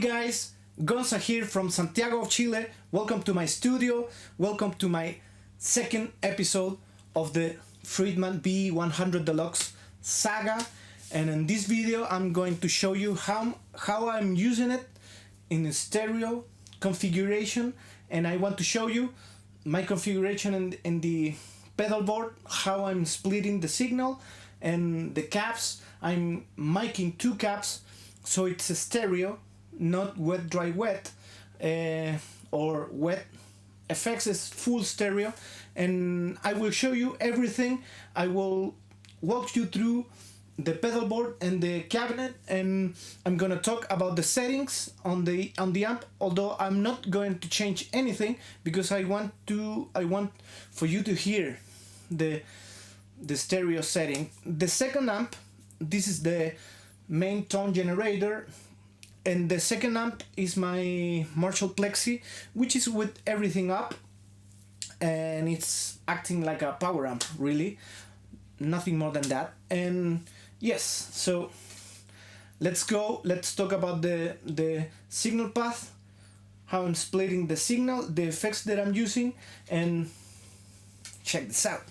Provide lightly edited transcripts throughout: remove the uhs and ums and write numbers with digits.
guys, Gonza here from Santiago of Chile. Welcome to my studio. Welcome to my second episode of the Friedman BE 100 Deluxe saga. And in this video I'm going to show you how I'm using it in a stereo configuration, and I want to show you my configuration in the pedal board, how I'm splitting the signal and the caps. I'm miking two caps, so it's a stereo, not wet dry wet or wet effects, is full stereo. And I will show you everything. I will walk you through the pedal board and the cabinet, and I'm gonna talk about the settings on the amp, although I'm not going to change anything because I want for you to hear the stereo setting. The second amp, this is the main tone generator, and the second amp is my Marshall Plexi, which is with everything up, and it's acting like a power amp, really, nothing more than that. And yes, so let's talk about the signal path, how I'm splitting the signal, the effects that I'm using, and check this out.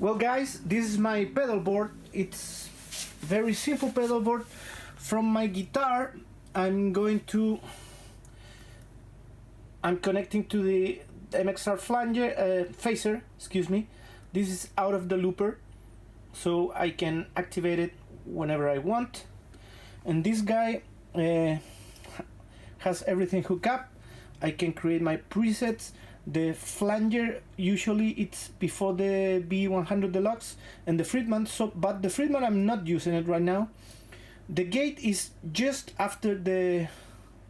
Well guys, this is my pedal board. It's very simple pedal board. From my guitar I'm connecting to the MXR flanger phaser, excuse me. This is out of the looper, so I can activate it whenever I want. And this guy has everything hooked up. I can create my presets. The flanger, usually it's before the BE100 Deluxe and the Friedman, but the Friedman I'm not using it right now. The gate is just after the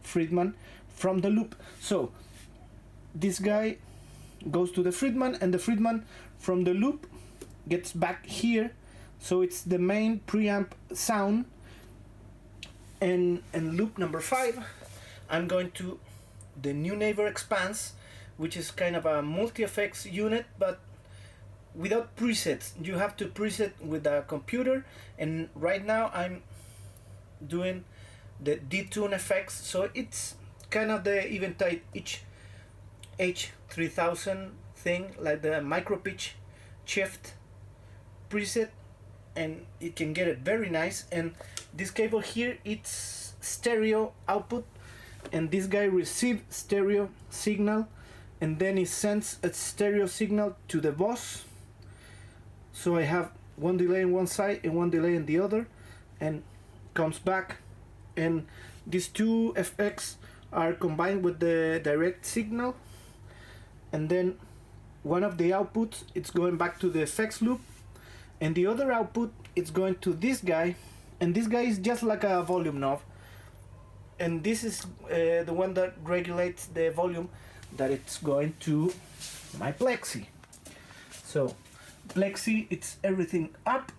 Friedman from the loop. So this guy goes to the Friedman, and the Friedman from the loop gets back here. So it's the main preamp sound. And loop number 5, I'm going to the New Neighbor Expanse, which is kind of a multi-effects unit, but without presets. You have to preset with a computer, and right now I'm doing the detune effects, so it's kind of the Eventide H3000 thing, like the micro pitch shift preset, and it can get it very nice. And this cable here, it's stereo output, and this guy receives stereo signal, and then it sends a stereo signal to the boss. So I have one delay on one side and one delay on the other, and comes back, and these two effects are combined with the direct signal, and then one of the outputs, it's going back to the effects loop, and the other output, it's going to this guy, and this guy is just like a volume knob, and this is the one that regulates the volume that it's going to my Plexi. So Plexi, it's everything up,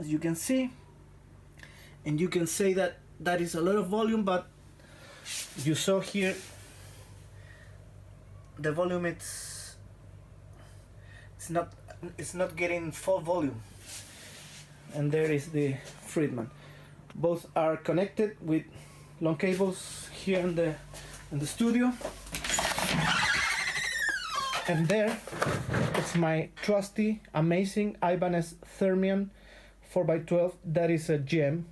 as you can see, and you can say that that is a lot of volume, but you saw here the volume, it's not getting full volume. And there is the Friedman. Both are connected with long cables here in the studio. And there, it's my trusty, amazing Ibanez Thermion 4x12. That is a gem,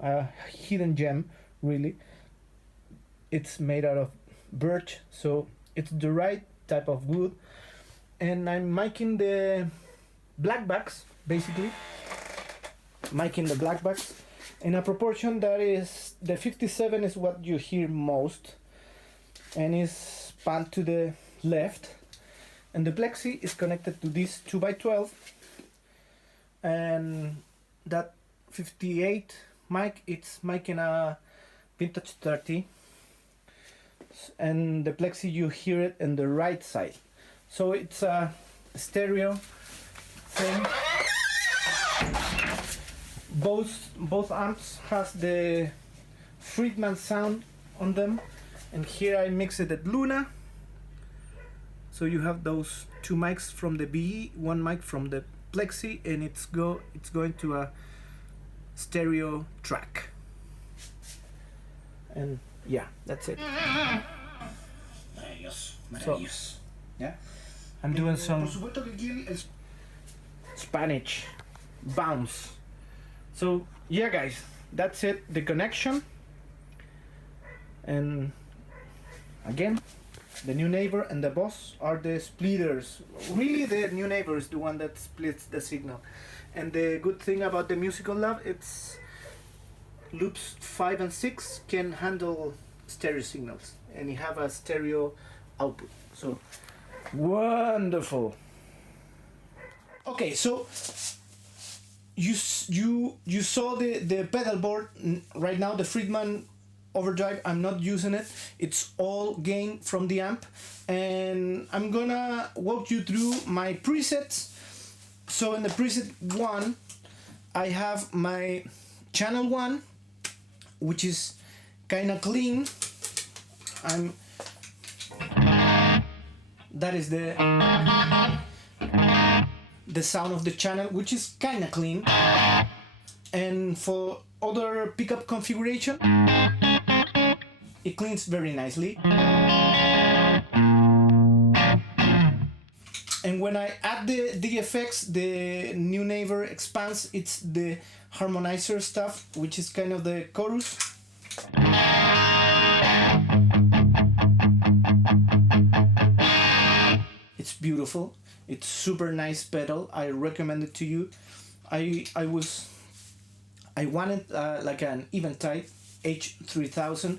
a hidden gem, really. It's made out of birch, so it's the right type of wood. And I'm miking the blackbacks, basically. Miking the blackbacks in a proportion that is, the 57 is what you hear most, and is panned to the left. And the Plexi is connected to this 2x12, and that 58 mic, it's miking a Vintage 30, and the plexi you hear it in the right side, so it's a stereo thing. Both amps has the Friedman sound on them, and here I mix it at Luna, so you have those two mics from the BE, one mic from the plexi, and it's going to a stereo track. And yeah, that's it. So, yeah, I'm doing some Spanish bounce. So yeah, guys, that's it, the connection. And again, the new neighbor and the boss are the splitters. Really, the new neighbor is the one that splits the signal. And the good thing about the Musical Lab, it's loops 5 and 6 can handle stereo signals, and you have a stereo output. So wonderful. Okay, so you saw the pedal board. Right now the Friedman overdrive, I'm not using it, it's all gain from the amp, and I'm gonna walk you through my presets. So in the preset 1 I have my channel 1, which is kinda clean. That is the sound of the channel, which is kinda clean. And for other pickup configuration, it cleans very nicely. And when I add the effects, the new neighbor expands, it's the harmonizer stuff, which is kind of the chorus. It's beautiful. It's super nice pedal. I recommend it to you. I wanted like an Eventide H3000.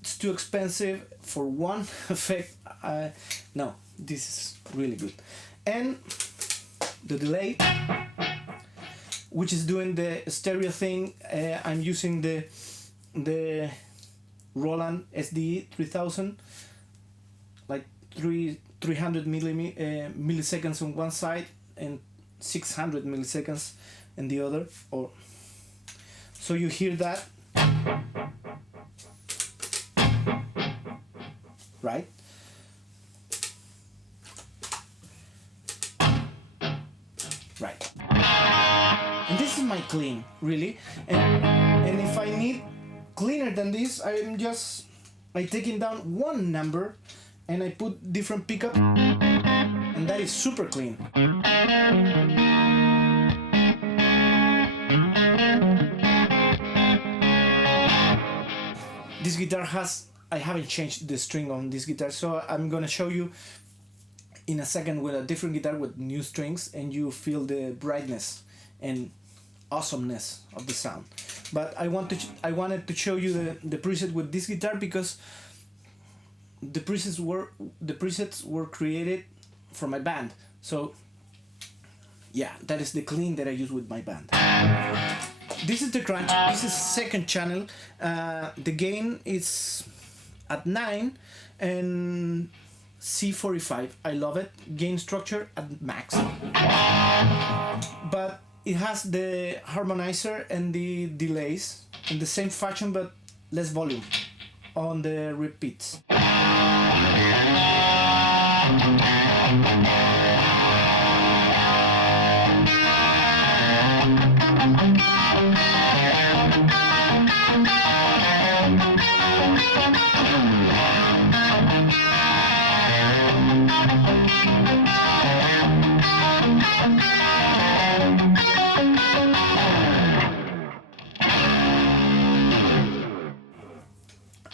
It's too expensive for one effect. No, this is really good. And the delay, which is doing the stereo thing. I'm using the Roland SDE 3000, like 300 milliseconds on one side and 600 milliseconds in the other. Or so you hear that, right? Right. And this is my clean, really. And if I need cleaner than this, I'm taking down one number and I put different pickup, and that is super clean. This guitar I haven't changed the string on this guitar, so I'm gonna show you in a second with a different guitar with new strings, and you feel the brightness and awesomeness of the sound. But I wanted to show you the preset with this guitar because the presets were created for my band. So yeah, that is the clean that I use with my band. This is the crunch. This is second channel. The gain is at 9 and C45. I love it. Gain structure at max. But it has the harmonizer and the delays in the same fashion, but less volume on the repeats.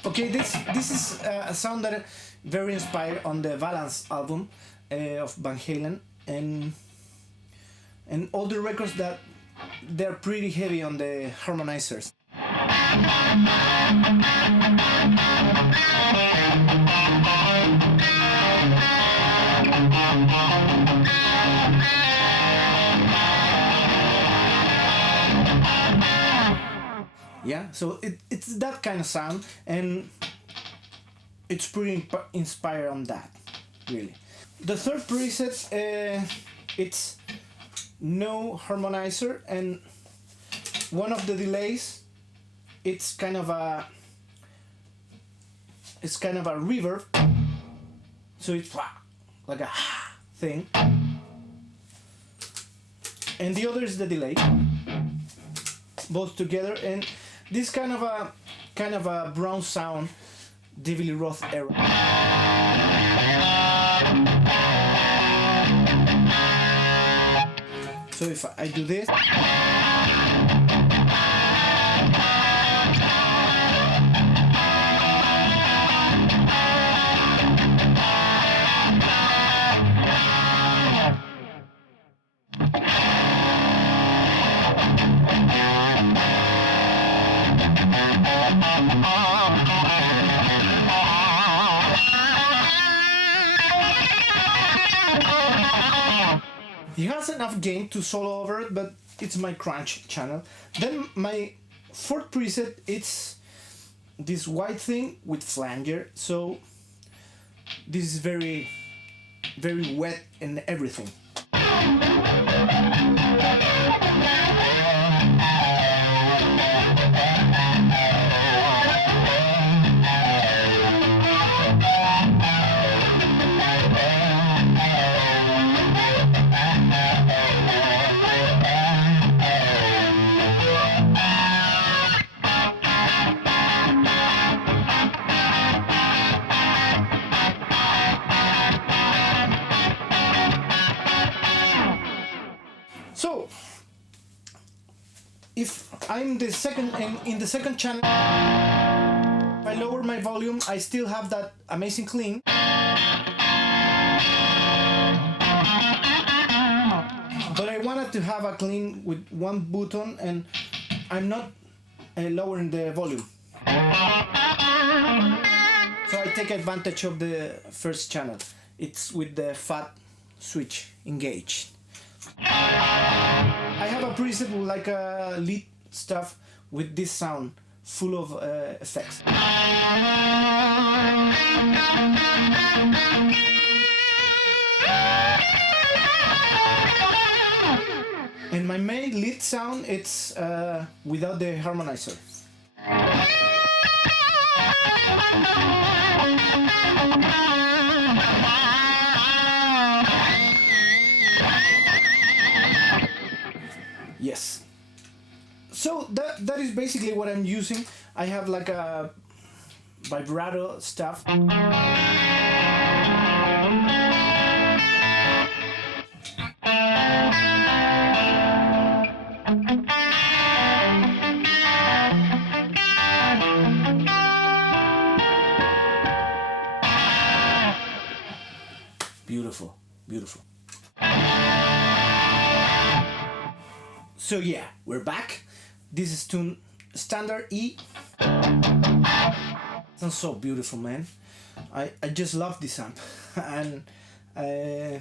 Okay, this is a sound that very inspired on the Valance album of Van Halen, and all the records that they're pretty heavy on the harmonizers. Yeah, so it's that kind of sound, and it's pretty inspired on that, really. The third preset, it's no harmonizer, and one of the delays, it's kind of a reverb, so it's like a thing, and the other is the delay, both together, and this kind of a brown sound, David Roth era. So if I do this, he has enough gain to solo over it, but it's my crunch channel. Then my fourth preset, it's this white thing with flanger, so this is very wet and everything. So, if I'm the second, and in the second channel, if I lower my volume, I still have that amazing clean. But I wanted to have a clean with one button, and I'm not lowering the volume. So I take advantage of the first channel. It's with the fat switch engaged. I have a preset with like a lead stuff with this sound full of effects. And my main lead sound, it's without the harmonizer. Yes. So that is basically what I'm using. I have like a vibrato stuff. Beautiful, beautiful. So yeah, we're back. This is tune standard E. Sounds so beautiful, man. I just love this amp. And the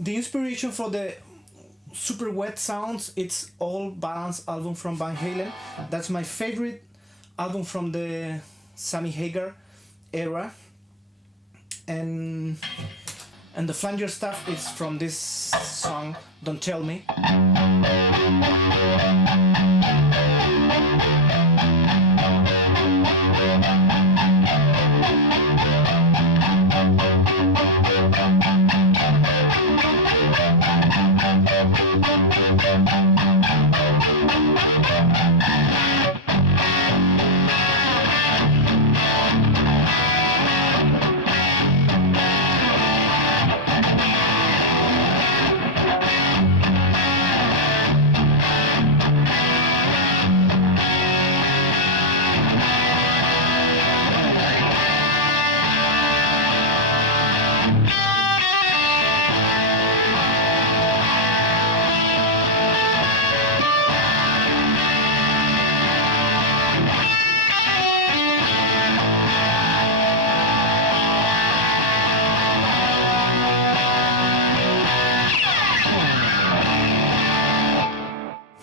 inspiration for the super wet sounds, it's All Balance album from Van Halen. That's my favorite album from the Sammy Hagar era. And the flanger stuff is from this song, Don't Tell Me.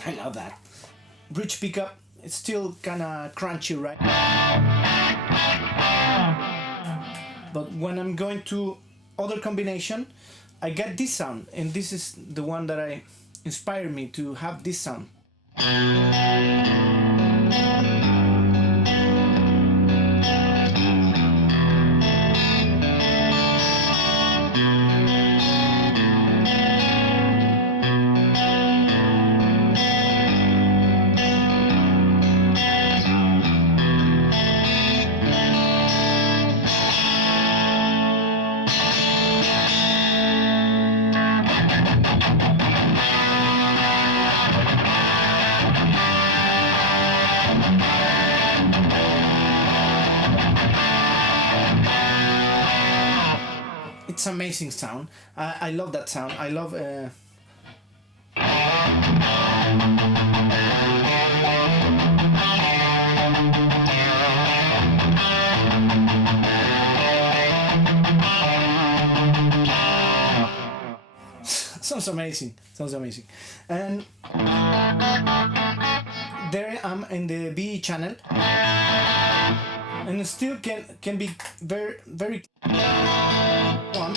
I love that. bridge pickup, it's still kind of crunchy, right? But when I'm going to other combination, I get this sound, and this is the one that inspired me to have this sound. It's amazing sound. I love that sound. I love sounds amazing. Sounds amazing. And there I am in the BE channel, and it still can be very one,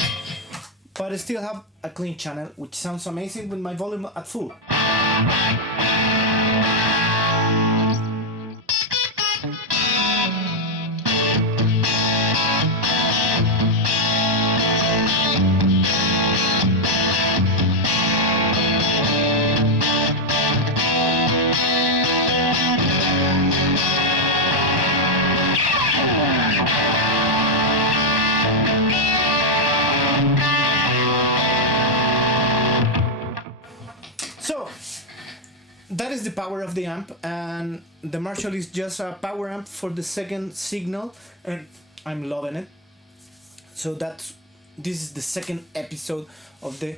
but I still have a clean channel, which sounds amazing with my volume at full. So that is the power of the amp, and the Marshall is just a power amp for the second signal, and I'm loving it. So this is the second episode of the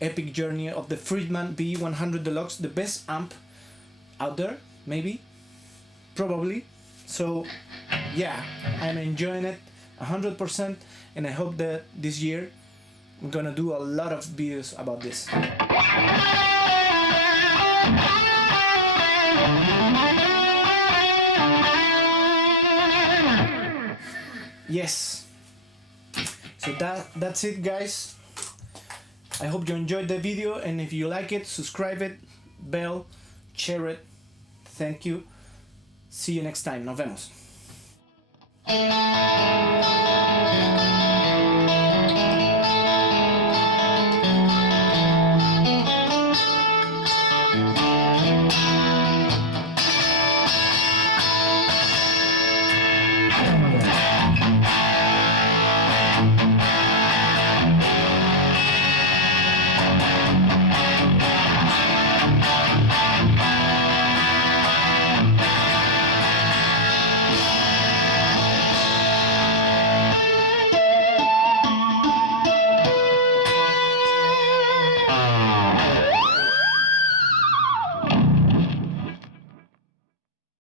epic journey of the Friedman BE 100 Deluxe, the best amp out there, maybe, probably. So yeah, I'm enjoying it 100%, and I hope that this year I'm gonna do a lot of videos about this. Yes, so that's it, guys. I hope you enjoyed the video, and if you like it, subscribe it, bell, share it. Thank you. See you next time. Nos vemos.